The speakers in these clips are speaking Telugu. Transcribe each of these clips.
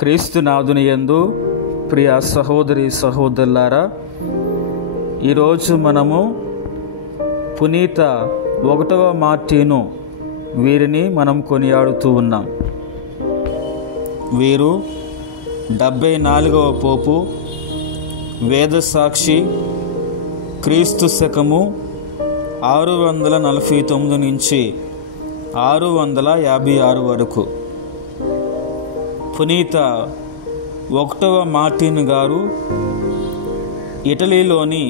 క్రీస్తునాథుని యందు ప్రియ సహోదరి సహోదరులారా, ఈరోజు మనము పునీత 1వ మార్టిను వీరిని మనం కొనియాడుతూ ఉన్నాం. వీరు 74వ పోపు, వేద సాక్షి, క్రీస్తు శకము 649 నుంచి 656 వరకు. పునీత 1వ మార్టిన్ గారు ఇటలీలోని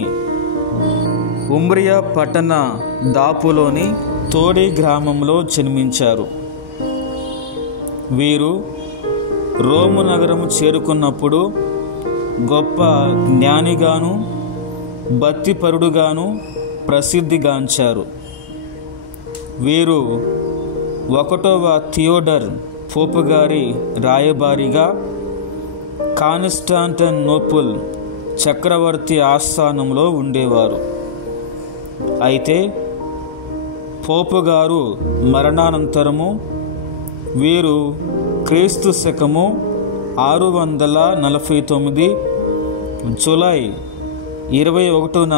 ఉంబ్రియా పట్టణ దాపులోని తోడి గ్రామంలో జన్మించారు. వీరు రోము నగరము చేరుకున్నప్పుడు గొప్ప జ్ఞానిగాను భక్తిపరుడుగాను ప్రసిద్ధిగాంచారు. వీరు 1వ థియోడర్ పోపు గారి రాయబారిగా కాన్స్టాంటినోపుల్ చక్రవర్తి ఆస్థానంలో ఉండేవారు. అయితే పోపు గారు మరణానంతరము వీరు క్రీస్తు శకము 649 జూలై 21న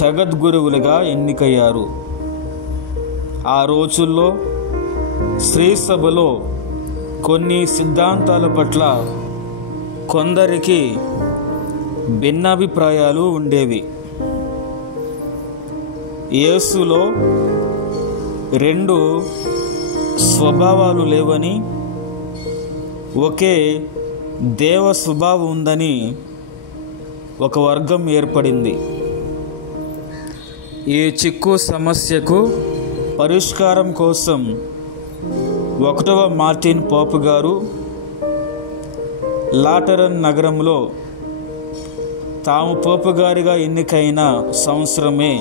జగద్గురువులుగా ఎన్నికయ్యారు. ఆ రోజుల్లో శ్రీ సభలో కొన్ని సిద్ధాంతాల పట్ల కొందరికి భిన్నాభిప్రాయాలు ఉండేవి. యేసులో 2 స్వభావాలు లేవని, ఒకే దేవ స్వభావం ఉందని ఒక వర్గం ఏర్పడింది. ఈ చిక్కు సమస్యకు పరిష్కారం కోసం 1వ మార్టిన్ పోపు గారు లాటరన్ నగరంలో తాము పోపు గారిగా ఎన్నికైన సంవత్సరమే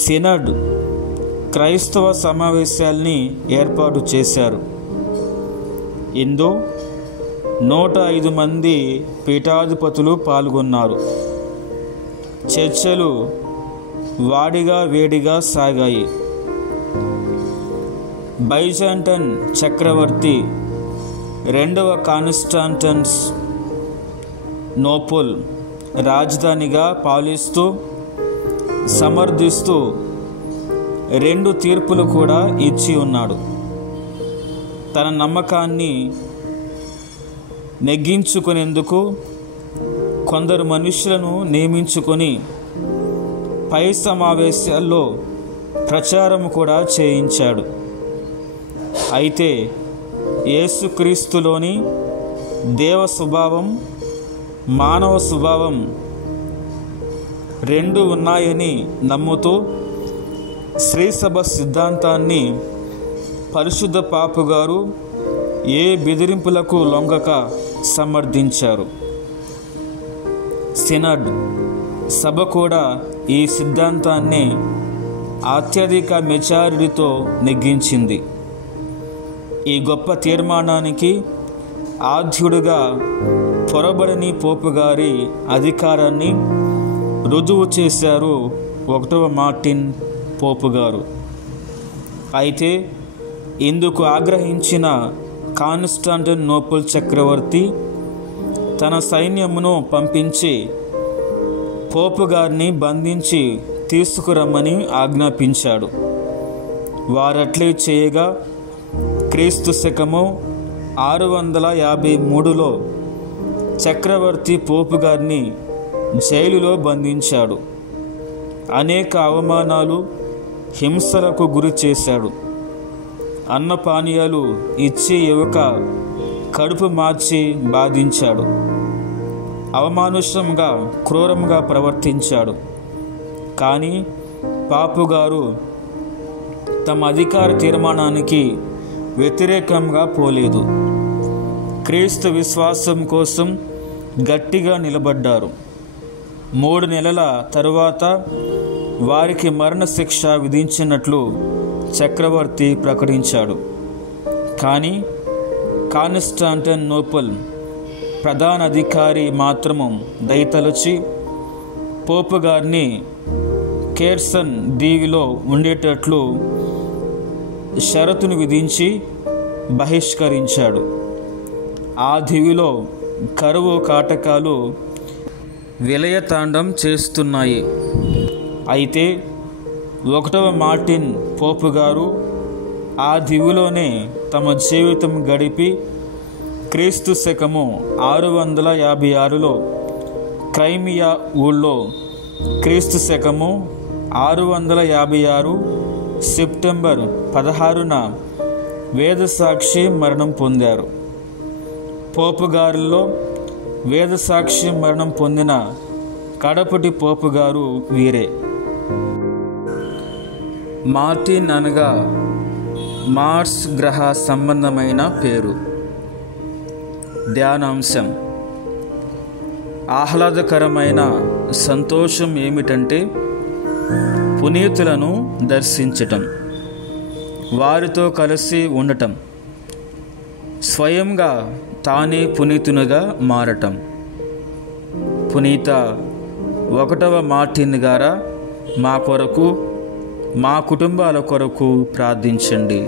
సినడ్ క్రైస్తవ సమావేశాల్ని ఏర్పాటు చేశారు. ఇందు 105 మంది పీఠాధిపతులు పాల్గొన్నారు. చర్చలు వాడిగా వేడిగా సాగాయి. బైజాంటైన్ చక్రవర్తి 2వ కాన్స్టాంటినోపుల్ రాజధానిగా పాలిస్తూ సమర్థిస్తూ 2 తీర్పులు కూడా ఇచ్చి ఉన్నాడు. తన నమ్మకాన్ని నెగ్గించుకునేందుకు కొందరు మనుషులను నియమించుకొని పై సమావేశాల్లో ప్రచారం కూడా చేయించాడు. అయితే యేసుక్రీస్తులోని దేవ స్వభావం, మానవ స్వభావం 2 ఉన్నాయని నమ్ముతూ శ్రీసభ సిద్ధాంతాన్ని పరిశుద్ధ పాపు గారు ఏ బెదిరింపులకు లొంగక సమర్థించారు. సినడ్ సభ కూడా ఈ సిద్ధాంతాన్ని అత్యధిక మెజారిటీతో నెగ్గించింది. ఈ గొప్ప తీర్మానానికి ఆద్యుడుగా పొరబడని పోపు గారి అధికారాన్ని రుజువు చేశారు 1వ మార్టిన్ పోపు గారు. అయితే ఇందుకు ఆగ్రహించిన కాన్స్టాంటినోపుల్ చక్రవర్తి తన సైన్యమును పంపించి పోపు గారిని బంధించి తీసుకురమ్మని ఆజ్ఞాపించాడు. వారట్లే చేయగా క్రీస్తు శకము 653లో చక్రవర్తి పోపు గారిని జైలులో బంధించాడు. అనేక అవమానాలు, హింసలకు గురి చేశాడు. అన్నపానీయాలు ఇచ్చి ఇవ్వక కడుపు మార్చి బాధించాడు. అవమానుషంగా క్రూరంగా ప్రవర్తించాడు. కానీ పాపుగారు తమ అధికార తీర్మానానికి వ్యతిరేకంగా పోలేదు. క్రీస్తు విశ్వాసం కోసం గట్టిగా నిలబడ్డారు. 3 నెలల తరువాత వారికి మరణశిక్ష విధించినట్లు చక్రవర్తి ప్రకటించాడు. కానీ కాన్స్టాంటినోపుల్ ప్రధాన అధికారి మాత్రము దయతలచి పోపు గారిని కేర్సన్ దీవిలో ఉండేటట్లు షరతును విధించి బహిష్కరించాడు. ఆ దివిలో కరువు కాటకాలు విలయతాండం చేస్తున్నాయి. అయితే 1వ మార్టిన్ పోపు గారు ఆ దివిలోనే తమ జీవితం గడిపి క్రీస్తు శకము 656లో క్రైమియా ఊళ్ళో క్రీస్తు శకము 656 సెప్టెంబర్ 16న వేదసాక్షి మరణం పొందారు. పోపుగారుల్లో వేదసాక్షి మరణం పొందిన కడపటి పోపుగారు వీరే. మార్టిన్ అనగా మార్స్ గ్రహ సంబంధమైన పేరు. ధ్యానాంశం: ఆహ్లాదకరమైన సంతోషం ఏమిటంటే పునీతులను దర్శించటం, వారితో కలిసి ఉండటం, స్వయంగా తానే పునీతునిగా మారటం. పునీత 1వ మార్టిన్ గారా, మా కొరకు, మా కుటుంబాల కొరకు ప్రార్థించండి.